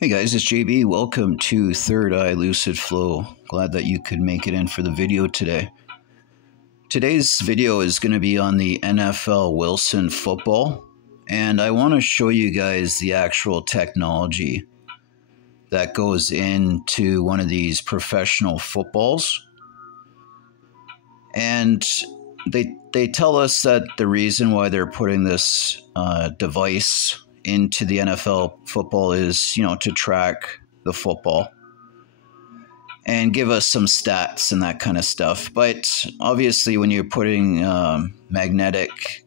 Hey guys, it's JB. Welcome to Third Eye Lucid Flow. Glad that you could make it in for the video today. Today's video is going to be on the NFL Wilson football, and I want to show you guys the actual technology that goes into one of these professional footballs. And they tell us that the reason why they're putting this device into the NFL football is, to track the football and give us some stats and that kind of stuff. But obviously, when you're putting magnetic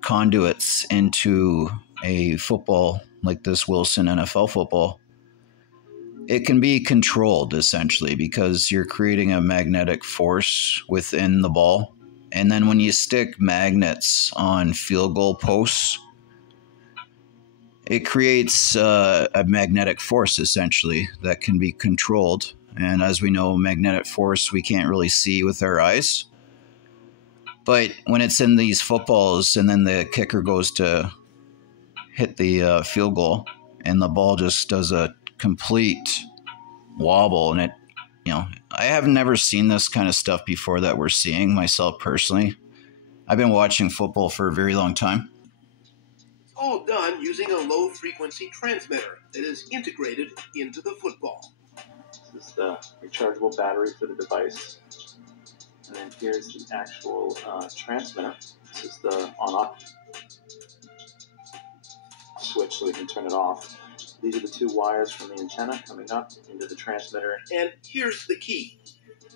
conduits into a football like this Wilson NFL football, it can be controlled essentially because you're creating a magnetic force within the ball. And then when you stick magnets on field goal posts, it creates a magnetic force, essentially, that can be controlled. And as we know, magnetic force we can't really see with our eyes. But when it's in these footballs and then the kicker goes to hit the field goal and the ball just does a complete wobble, and I have never seen this kind of stuff before that we're seeing myself personally. I've been watching football for a very long time. All done using a low-frequency transmitter that is integrated into the football. This is the rechargeable battery for the device. And then here's the actual transmitter. This is the on-off switch so we can turn it off. These are the two wires from the antenna coming up into the transmitter. And here's the key.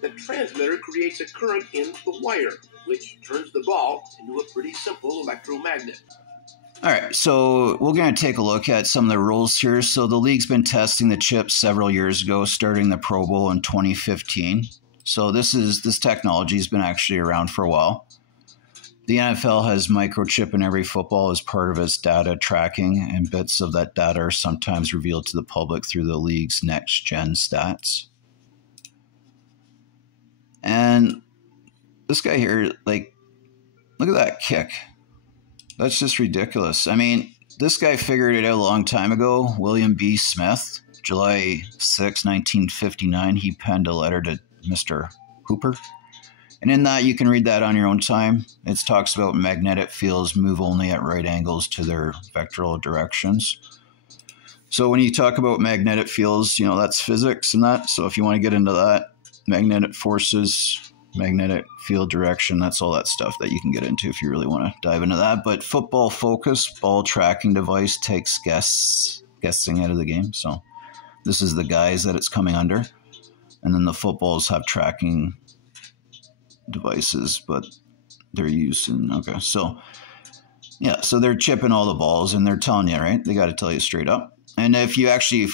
The transmitter creates a current in the wire, which turns the ball into a pretty simple electromagnet. All right, so we're going to take a look at some of the rules here. So the league's been testing the chip several years ago, starting the Pro Bowl in 2015. So this technology has been actually around for a while. The NFL has microchip in every football as part of its data tracking, and bits of that data are sometimes revealed to the public through the league's next-gen stats. And this guy here, look at that kick. That's just ridiculous. I mean, this guy figured it out a long time ago. William B. Smith, July 6, 1959, he penned a letter to Mr. Hooper. And in that, you can read that on your own time. It talks about magnetic fields move only at right angles to their vectoral directions. So when you talk about magnetic fields, that's physics and that. So if you want to get into that, magnetic forces, magnetic field direction, that's all that stuff that you can get into if you really want to dive into that. But football focus, ball tracking device takes guessing out of the game. So this is the guys that it's coming under. And then the footballs have tracking devices, but they're used in, okay. So yeah, so they're chipping all the balls and they're telling you, right? They got to tell you straight up. And if you actually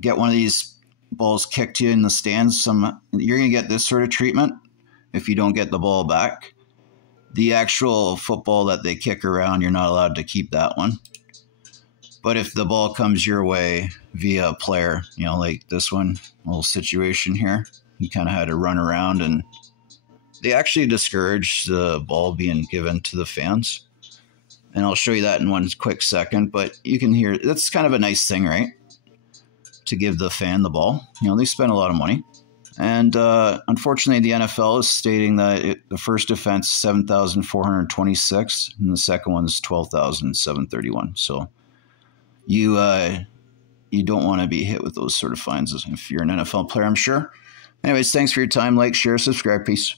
get one of these balls kicked you in the stands, you're going to get this sort of treatment if you don't get the ball back. The actual football that they kick around, you're not allowed to keep that one. But if the ball comes your way via a player, like this one, little situation here, you kind of had to run around, and they actually discourage the ball being given to the fans. And I'll show you that in one quick second, but you can hear, that's kind of a nice thing, right? To give the fan the ball. They spend a lot of money. And unfortunately, the NFL is stating that the first offense is $7,426 and the second one is $12,731. So you don't want to be hit with those sort of fines if you're an NFL player, I'm sure. Anyways, thanks for your time. Like, share, subscribe. Peace.